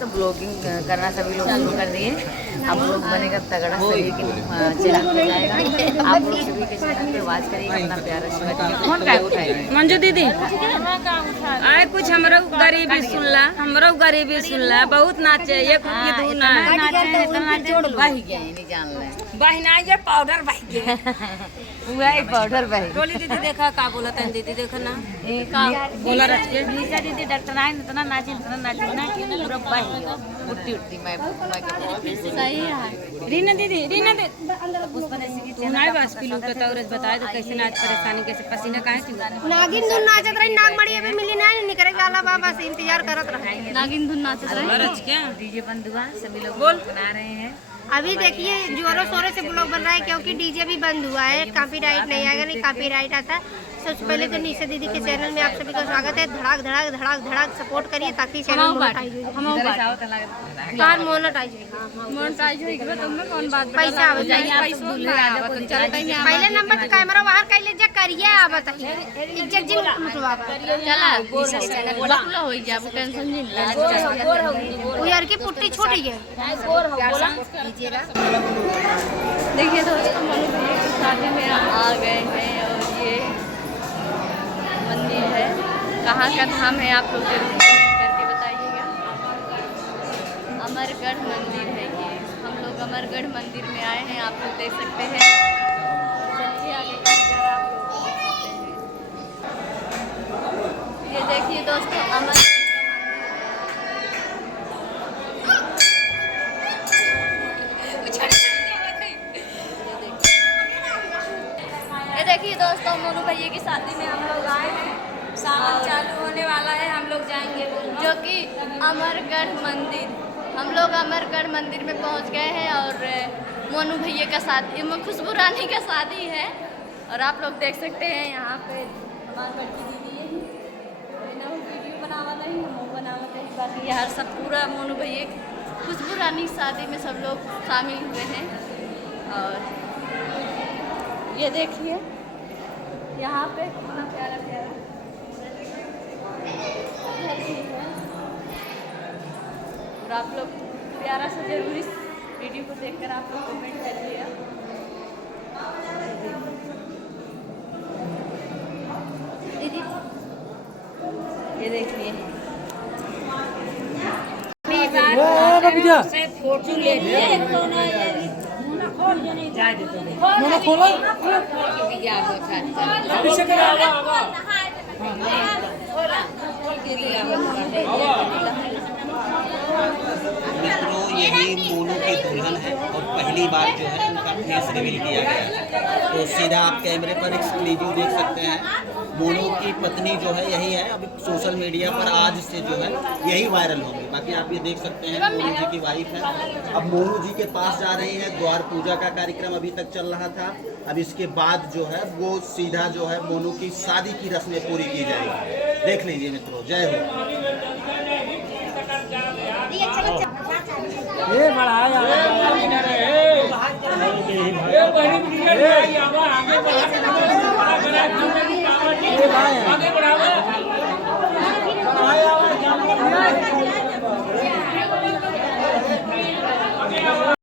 तो ब्लॉगिंग करना सभी लोग शुरू कर दिए। अब लोग बनेगा तगड़ा, सभी के चैनल पे जाएगा। आप लोग सभी के चैनल पे आवाज करिए अपना प्यारा शिवाजी। कौन क्या उठाएगा? मंजू दीदी आए कुछ हमरो गरीबी सुनला, हमरो गरीबी सुनला, बहुत नाचे एक की दू ना बही गया नहीं जान ले बहिना ये पाउडर बह गए वही पाउडर बही। टोली दीदी देखा का बोला तन दीदी देखा ना का बोला रच के लीजा दीदी डॉक्टर आए इतना नाची ना पूरा बही उठती उठती मैं सही है। रीना दीदी तू नहीं बस पिलू के तौरस बताए तो कैसे नाच परेशानी कैसे पसीना काहे थी नागिन धुन नाचत रही, नाग मड़ी अबे मिली नहीं निकरे वाला बाबा से इंतजार करत रहे। नागिन धुन नाचत रही रच क्या डीजे बंद हुआ, सभी लोग बोल बना रहे हैं। अभी देखिए जोरों शोरों से ब्लॉग बन रहा है क्योंकि डीजे भी बंद हुआ है। कॉपीराइट नहीं आएगा, नहीं कॉपीराइट आता है। सबसे पहले तो निशा दीदी के चैनल में आप सभी का स्वागत है। धड़ाक धड़ाक धड़ाक धड़ाक सपोर्ट करिए ताकि चैनल मोनेटाइज हो जाए। पैसा आ जाए, पहले नंबर पे कैमरा बाहर कर ले जा करिए। आप बताइए इज्जत जी लुटवा चला हो जाए टेंशन नहीं वो यार की पुट्टी छोटी है। देखिए दोस्तों मनु भैया की शादी में आ गए हैं और ये मंदिर है। कहाँ का धाम है आप लोग जरूर करके बताइएगा। अमरगढ़ मंदिर है ये। हम लोग अमरगढ़ मंदिर में आए हैं, आप लोग देख सकते हैं। चलिए आगे का नजारा आप लोग देख सकते हैं। ये देखिए दोस्तों अमर देखिए दोस्तों मोनू भैया की शादी में हम लोग आए हैं। सावन चालू होने वाला है, हम लोग जाएंगे जो कि अमरगढ़ मंदिर। हम लोग अमरगढ़ मंदिर में पहुंच गए हैं और मोनू भैया का शादी, खुशबू रानी का शादी है। और आप लोग देख सकते हैं यहाँ पे हमारी बड़ी दीदी वीडियो बनावत है, हम बनावत है। बाकी यार सब पूरा मोनू भैया खुशबू रानी की शादी में सब लोग शामिल हुए हैं। और ये देखिए यहाँ पे कितना प्यारा प्यारा घर भी है। और आप लोग प्यारा सा जरूर इस वीडियो को देखकर आप लोग कमेंट करिएगा। दीदी ये देखिए फोटो ले मित्रों यही मोनू की दुल्हन है और पहली बार जो है उनका फेस रिवील किया गया है। तो सीधा आप कैमरे पर एक्सक्लूसिव देख सकते हैं। मोनू की पत्नी जो है यही है। अभी सोशल मीडिया पर आज से जो है यही वायरल होंगी। बाकी आप ये देख सकते हैं मोनू जी की वाइफ है। अब मोनू जी के पास जा रही है। द्वार पूजा का कार्यक्रम अभी तक चल रहा था। अब इसके बाद जो है वो सीधा जो है मोनू की शादी की रस्में पूरी की जाएगी। देख लीजिए मित्रों, जय हो। ये बड़ा आगे बढ़ावा